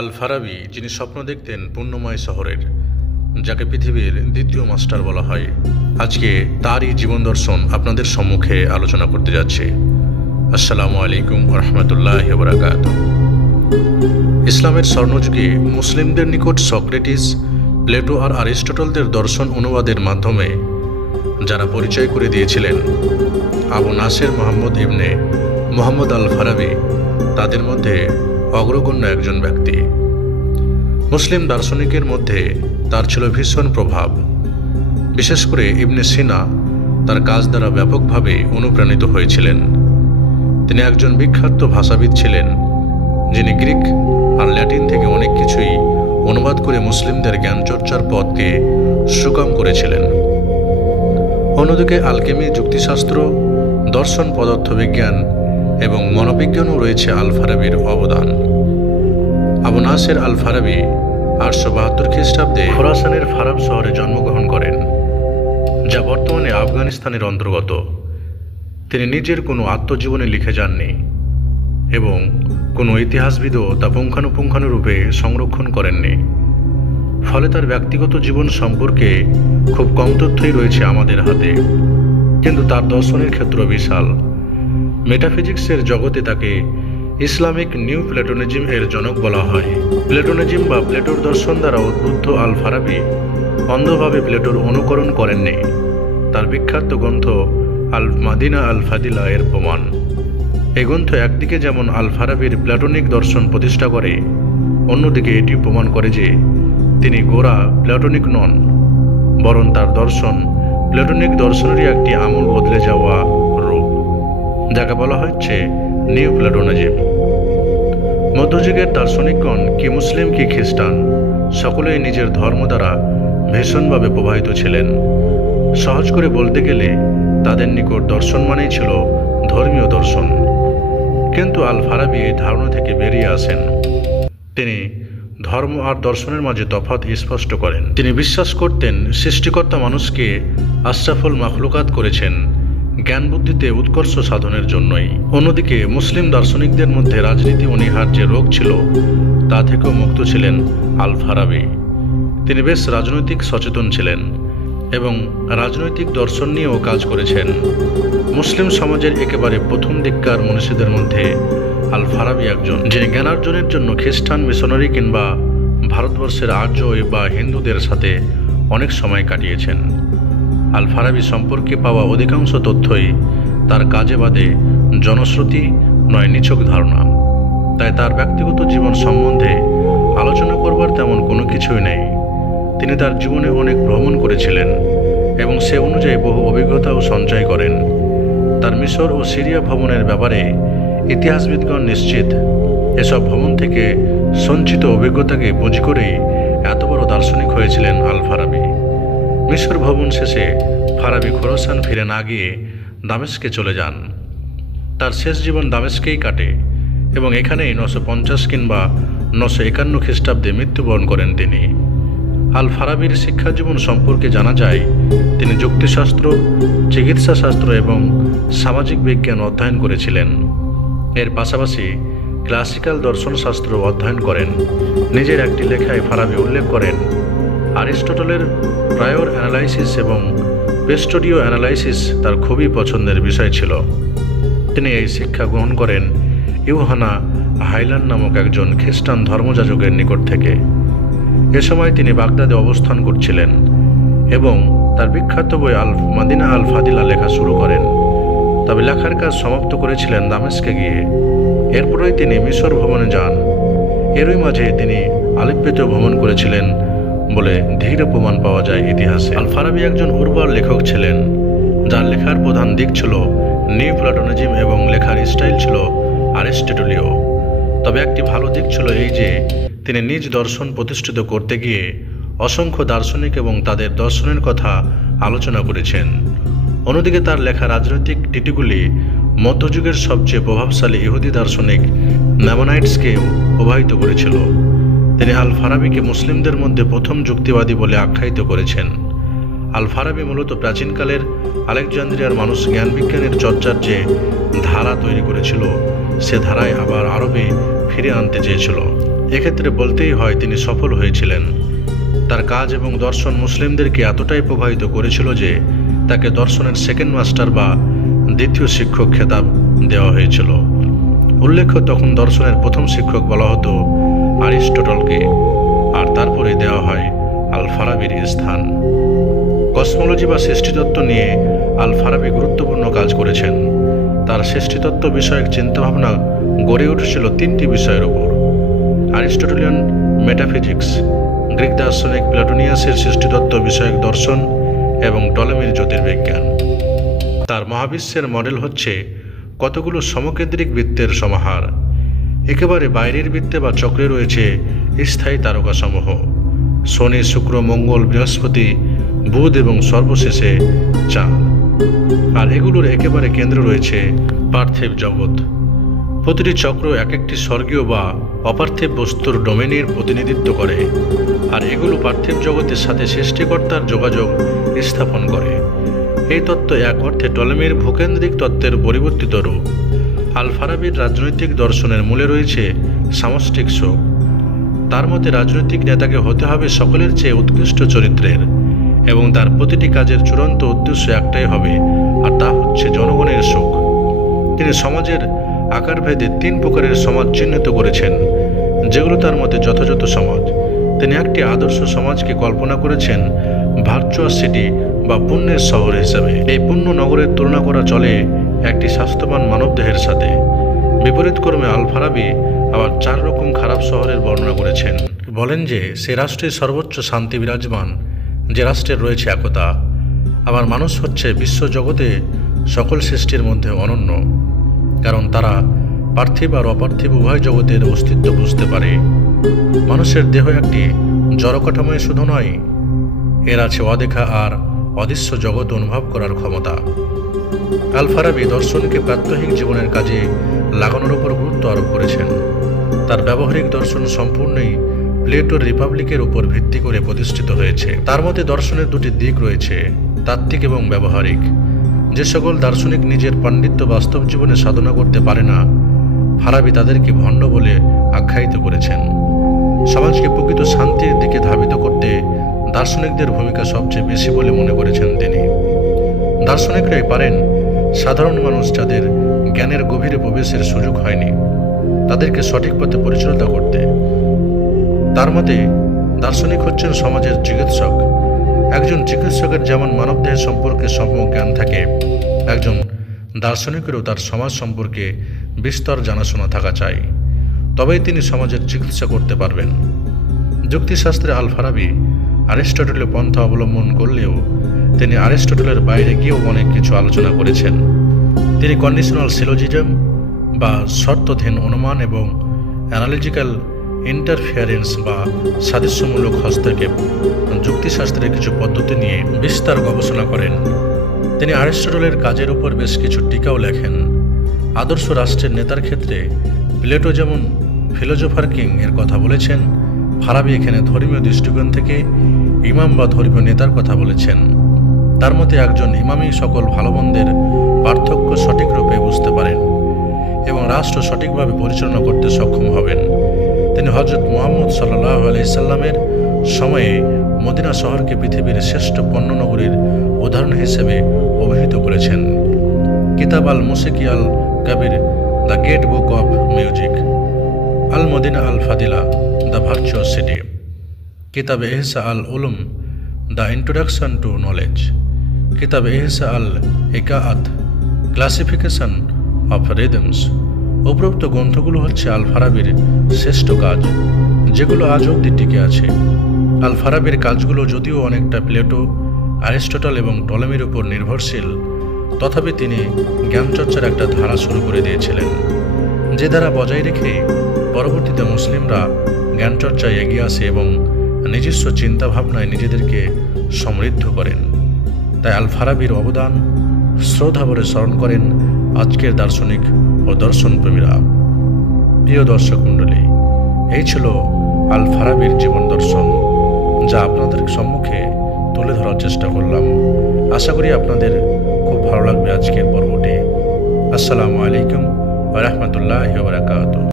আল ফারাবি, যিনি স্বপ্ন দেখতেন পুণ্যময় শহরের, যাকে পৃথিবীর দ্বিতীয় মাস্টার বলা হয়, আজকে তারই জীবন দর্শন আপনাদের সম্মুখে আলোচনা করতে যাচ্ছে। আসসালামু আলাইকুম রহমতুল্লাহ বারাকাতুহু। ইসলামের স্বর্ণযুগে মুসলিমদের নিকট সক্রেটিস, প্লেটো আর অ্যারিস্টটলদের দর্শন অনুবাদের মাধ্যমে যারা পরিচয় করে দিয়েছিলেন, আবু নাসের মোহাম্মদ ইবনে মোহাম্মদ আল ফারাবি তাদের মধ্যে অগ্রগণ্য একজন ব্যক্তি। মুসলিম দার্শনিকের মধ্যে তার ছিল ভীষণ প্রভাব। বিশেষ করে ইবনে সিনা তার কাজ দ্বারা ব্যাপকভাবে অনুপ্রাণিত হয়েছিলেন। তিনি একজন বিখ্যাত ভাষাবিদ ছিলেন, যিনি গ্রিক আর ল্যাটিন থেকে অনেক কিছুই অনুবাদ করে মুসলিমদের জ্ঞানচর্চার পথকে সুগম করেছিলেন। অন্যদিকে আলকেমি, যুক্তিশাস্ত্র, দর্শন, পদার্থবিজ্ঞান এবং মনোবিজ্ঞানও রয়েছে আল ফারাবির অবদান। আবু নাসের আল ফারাবি 872 খ্রিস্টাব্দে খোরাসানের ফারাব শহরে জন্মগ্রহণ করেন, যা বর্তমানে আফগানিস্তানের অন্তর্গত। তিনি নিজের কোনো আত্মজীবনী লিখে যাননি এবং কোনো ইতিহাসবিদও তা পুঙ্খানুপুঙ্খানুরূপে সংরক্ষণ করেননি। ফলে তার ব্যক্তিগত জীবন সম্পর্কে খুব কম তথ্যই রয়েছে আমাদের হাতে, কিন্তু তার দর্শনের ক্ষেত্র বিশাল। মেটাফিজিক্সের জগতে তাকে ইসলামিক নিউ প্লেটোনিজম এর জনক বলা হয়। প্লেটোনিজম বা প্লেটোর দর্শন দ্বারা উদ্বুদ্ধ আল ফারাবি অন্ধভাবে প্লেটোর অনুকরণ করেননি। তার বিখ্যাত গ্রন্থ আল মাদিনা আল ফাদিলা এর প্রমাণ। এই গ্রন্থ একদিকে যেমন আল ফারাবির প্লেটোনিক দর্শন প্রতিষ্ঠা করে, অন্যদিকে এটি প্রমাণ করে যে তিনি গোড়া প্লেটোনিক নন, বরং তার দর্শন প্লেটোনিক দর্শনেরই একটি আমূল বদলে যাওয়া রূপ, যাকে বলা হচ্ছে নিউ প্লেটোনিজম। মধ্যযুগের দার্শনিকগণ, কি মুসলিম কি খ্রিস্টান, সকলেই নিজের ধর্ম দ্বারা ভীষণভাবে প্রভাবিত ছিলেন। সহজ করে বলতে গেলে তাদের নিকট দর্শন মানেই ছিল ধর্মীয় দর্শন। কিন্তু আল ফারাবি এই ধারণা থেকে বেরিয়ে আসেন। তিনি ধর্ম আর দর্শনের মাঝে তফাৎ স্পষ্ট করেন। তিনি বিশ্বাস করতেন সৃষ্টিকর্তা মানুষকে আশরাফুল মাখলুকাত করেছেন জ্ঞান বুদ্ধিতে উৎকর্ষ সাধনের জন্যই। অন্যদিকে মুসলিম দার্শনিকদের মধ্যে রাজনীতি অনীহার যে রোগ ছিল, তা থেকেও মুক্ত ছিলেন আল ফারাবি। তিনি বেশ রাজনৈতিক সচেতন ছিলেন এবং রাজনৈতিক দর্শন নিয়েও কাজ করেছেন। মুসলিম সমাজের একেবারে প্রথম দিককার মনীষীদের মধ্যে আল ফারাবি একজন, যিনি জ্ঞানার্জনের জন্য খ্রিস্টান মিশনারি কিংবা ভারতবর্ষের আর্য বা হিন্দুদের সাথে অনেক সময় কাটিয়েছেন। আল ফারাবি সম্পর্কে পাওয়া অধিকাংশ তথ্যই তার কাজে বাদে জনশ্রুতি নয় নিছক ধারণা। তাই তার ব্যক্তিগত জীবন সম্বন্ধে আলোচনা করবার তেমন কোনো কিছুই নেই। তিনি তার জীবনে অনেক ভ্রমণ করেছিলেন এবং সে অনুযায়ী বহু অভিজ্ঞতাও সঞ্চয় করেন। তার মিশর ও সিরিয়া ভ্রমণের ব্যাপারে ইতিহাসবিদগণ নিশ্চিত। এসব ভ্রমণ থেকে সঞ্চিত অভিজ্ঞতাকে পুঁজি করেই এত বড় দার্শনিক হয়েছিলেন আল ফারাবি। মিশর ভ্রমণ শেষে ফারাবি খোরাসান ফিরে না গিয়ে দামেস্কে চলে যান। তার শেষ জীবন দামেস্কেই কাটে এবং এখানেই 950 কিংবা 951 খ্রিস্টাব্দে মৃত্যুবরণ করেন তিনি। আল ফারাবির শিক্ষা জীবন সম্পর্কে জানা যায়, তিনি যুক্তিশাস্ত্র, চিকিৎসাশাস্ত্র এবং সামাজিক বিজ্ঞান অধ্যয়ন করেছিলেন। এর পাশাপাশি ক্লাসিক্যাল দর্শনশাস্ত্র অধ্যয়ন করেন। নিজের একটি লেখায় ফারাবি উল্লেখ করেন, অ্যারিস্টটলের প্রায়র অ্যানালাইসিস এবং পেস্টোডিও অ্যানালাইসিস তার খুবই পছন্দের বিষয় ছিল। তিনি এই শিক্ষা গ্রহণ করেন ইউহানা হাইলান নামক একজন খ্রিস্টান ধর্মযাজকের নিকট থেকে। এ সময় তিনি বাগদাদে অবস্থান করছিলেন এবং তার বিখ্যাত বই আল মাদিনা আল ফাদিলা লেখা শুরু করেন। তবে লেখার কাজ সমাপ্ত করেছিলেন দামেস্কে গিয়ে। এরপরেই তিনি মিশর ভ্রমণে যান। এরই মাঝে তিনি আলেপ্পোতে ভ্রমণ করেছিলেন বলে ধীর প্রমাণ পাওয়া যায় ইতিহাসে। আল ফারাবি একজন উর্বর লেখক ছিলেন, যার লেখার প্রধান দিক ছিল নিউ প্লেটোনিজম এবং লেখার স্টাইল ছিল অ্যারিস্টটলীয়। তবে একটি ভালো দিক ছিল এই যে তিনি নিজ দর্শন প্রতিষ্ঠিত করতে গিয়ে অসংখ্য দার্শনিক এবং তাদের দর্শনের কথা আলোচনা করেছেন। অন্যদিকে তার লেখা রাজনৈতিক ট্রিটিগুলি মধ্যযুগের সবচেয়ে প্রভাবশালী ইহুদি দার্শনিক ম্যামনাইটসকেও প্রভাবিত করেছিল। তিনি আল ফারাবিকে মুসলিমদের মধ্যে প্রথম যুক্তিবাদী বলে আখ্যায়িত করেছেন। আল ফারাবি মূলত প্রাচীনকালের আলেকজান্দ্রিয়ার মানুষ জ্ঞানবিজ্ঞানের চর্চার যে ধারা তৈরি করেছিল, সে ধারায় আবার আরবে ফিরে আনতে চেয়েছিল। এক্ষেত্রে বলতেই হয় তিনি সফল হয়েছিলেন। তার কাজ এবং দর্শন মুসলিমদেরকে এতটাই প্রভাবিত করেছিল যে তাকে দর্শনের সেকেন্ড মাস্টার বা দ্বিতীয় শিক্ষক খেতাব দেওয়া হয়েছিল। উল্লেখ্য, তখন দর্শনের প্রথম শিক্ষক বলা হতো অ্যারিস্টটলকে, আর তারপরে দেওয়া হয় আল ফারাবির স্থান। কসমোলজি বা সৃষ্টিতত্ত্ব নিয়ে আল ফারাবি গুরুত্বপূর্ণ কাজ করেছেন। তার সৃষ্টিতত্ত্ব বিষয়ক চিন্তাভাবনা গড়ে উঠেছিল তিনটি বিষয়ের উপর: অ্যারিস্টটলিয়ান মেটাফিজিক্স, গ্রিক দার্শনিক প্লাটোনিয়াসের সৃষ্টিতত্ত্ব বিষয়ক দর্শন এবং টলেমির জ্যোতির্বিজ্ঞান। তার মহাবিশ্বের মডেল হচ্ছে কতগুলো সমকেন্দ্রিক বৃত্তের সমাহার। একেবারে বাইরের বৃত্তে বা চক্রে রয়েছে স্থায়ী তারকাসমূহ শনি, শুক্র, মঙ্গল, বৃহস্পতি, বুধ এবং সর্বশেষে চাঁদ। আর এগুলোর একেবারে কেন্দ্রে রয়েছে পার্থিব জগৎ। প্রতিটি চক্র এক একটি স্বর্গীয় বা অপার্থিব বস্তুর ডোমেনের প্রতিনিধিত্ব করে, আর এগুলো পার্থিব জগতের সাথে সৃষ্টিকর্তার যোগাযোগ স্থাপন করে। এই তত্ত্ব এক অর্থে টলেমির ভূকেন্দ্রিক তত্ত্বের পরিবর্তিত রূপ। আল ফারাবির রাজনৈতিক দর্শনের মূলে রয়েছে সামষ্টিক শোক। তার মতে রাজনৈতিক নেতাকে হতে হবে সকলের চেয়ে উৎকৃষ্ট চরিত্রের, এবং তার প্রতিটি কাজের চূড়ান্ত উদ্দেশ্য একটাই হবে, আর তা হচ্ছে জনগণের সুখ। তিনি সমাজের আকারভেদে 3 প্রকারের সমাজ চিহ্নিত করেছেন, যেগুলো তার মতে যথাযথ সমাজ। তিনি একটি আদর্শ সমাজকে কল্পনা করেছেন ভার্চুয়াস সিটি বা পুণ্যের শহর হিসেবে। এই পুণ্য নগরের তুলনা করা চলে একটি স্বাস্থ্যবান মানবদেহের সাথে। বিপরীতক্রমে আল ফারাবি আবার 4 রকম খারাপ শহরের বর্ণনা করেছেন। বলেন যে সে রাষ্ট্রে সর্বোচ্চ শান্তি বিরাজমান, যে রাষ্ট্রের রয়েছে একতা। আবার মানুষ হচ্ছে বিশ্বজগতে সকল সৃষ্টির মধ্যে অনন্য, কারণ তারা পার্থিব আর অপার্থিব উভয় জগতের অস্তিত্ব বুঝতে পারে। মানুষের দেহ একটি জড়কাঠামোয় শুধু নয়, এর আছে অদেখা আর অদৃশ্য জগৎ অনুভব করার ক্ষমতা। আল ফারাবি দর্শনকে প্রাত্যহিক জীবনের কাজে লাগানোর উপর গুরুত্ব আরোপ করেছেন। তার ব্যবহারিক দর্শন সম্পূর্ণই প্লেটোর রিপাবলিকের উপর ভিত্তি করে প্রতিষ্ঠিত হয়েছে। তার মতে দর্শনের 2টি দিক রয়েছে, তাত্ত্বিক এবং ব্যবহারিক। যে সকল দার্শনিক নিজের পাণ্ডিত্য বাস্তব জীবনে সাধনা করতে পারে না, ফারাবি তাদেরকে ভণ্ড বলে আখ্যায়িত করেছেন। সমাজকে প্রকৃত শান্তির দিকে ধাবিত করতে দার্শনিকদের ভূমিকা সবচেয়ে বেশি বলে মনে করেছেন তিনি। দার্শনিকরাই পারেন সাধারণ মানুষ যাদের জ্ঞানের গভীরে প্রবেশের সুযোগ হয়নি, তাদেরকে সঠিক পথে পরিচালিত করতে। তার মতে দার্শনিক হচ্ছেন সমাজের চিকিৎসক। একজন চিকিৎসকের যেমন মানবদেহের সম্পর্কে সম্যক জ্ঞান থাকে, একজন দার্শনিকেরও তার সমাজ সম্পর্কে বিস্তর জানাশোনা থাকা চাই, তবেই তিনি সমাজের চিকিৎসা করতে পারবেন। যুক্তিশাস্ত্রে আল ফারাবি অ্যারিস্টটলীয় পন্থা অবলম্বন করলেও তিনি অ্যারিস্টটলের বাইরে গিয়েও অনেক কিছু আলোচনা করেছেন। তিনি কন্ডিশনাল সিলোজিজম বা শর্তধীন অনুমান এবং অ্যানালজিক্যাল ইন্টারফিয়ারেন্স বা সাদৃশ্যমূলক হস্তক্ষেপ যুক্তিশাস্ত্রের কিছু পদ্ধতি নিয়ে বিস্তার গবেষণা করেন। তিনি অ্যারিস্টটলের কাজের উপর বেশ কিছু টিকাও লেখেন। আদর্শ রাষ্ট্রের নেতার ক্ষেত্রে প্লেটো যেমন ফিলোজোফার কিং এর কথা বলেছেন, ফারাবি এখানে ধর্মীয় দৃষ্টিকোণ থেকে ইমাম বা ধর্মীয় নেতার কথা বলেছেন। তার মতে একজন ইমামই সকল ভালো মন্দের পার্থক্য সঠিক রূপে বুঝতে পারেন এবং রাষ্ট্র সঠিকভাবে পরিচালনা করতে সক্ষম হবেন। তিনি হযরত মুহাম্মদ সাল্লাল্লাহু আলাইহি সাল্লামের সময়ে মদিনা শহরকে পৃথিবীর শ্রেষ্ঠ পণ্যনগরীর উদাহরণ হিসেবে অভিহিত করেছেন। কিতাব আল মুসিকি আল কাবির, the great book of music, আল মদিনা আল ফাদিলা, দ্য ভার্চুয়াস সিটি, কিতাব এহসা আল উলুম, দ্য ইন্ট্রোডাকশন টু নলেজ, কিতাব এহসা আল একাআত, ক্লাসিফিকেশন অফ রিদমস। উপরোক্ত গ্রন্থগুলো হচ্ছে আল ফারাবির শ্রেষ্ঠ কাজ, যেগুলো আজ অবধি টিকে আছে। আল ফারাবির কাজগুলো যদিও অনেকটা প্লেটো, অ্যারিস্টটল এবং টলেমির উপর নির্ভরশীল, তথাপি তিনি জ্ঞানচর্চার একটা ধারা শুরু করে দিয়েছিলেন, যে ধারা বজায় রেখে পরবর্তীতে মুসলিমরা জ্ঞানচর্চায় এগিয়ে আসে এবং নিজস্ব চিন্তাভাবনায় নিজেদেরকে সমৃদ্ধ করেন। তাই আল ফারাবির অবদান শ্রদ্ধাভরে স্মরণ করেন আজকের দার্শনিক ও দর্শনপ্রেমীরা। প্রিয় দর্শক মণ্ডলী, এই ছিল আল ফারাবির জীবন দর্শন, যা আপনাদের সম্মুখে তুলে ধরার চেষ্টা করলাম। আশা করি আপনাদের খুব ভালো লাগবে আজকের পর্বটি। আসসালামু আলাইকুম ওয়া রাহমাতুল্লাহি ওয়া বারাকাতুহু।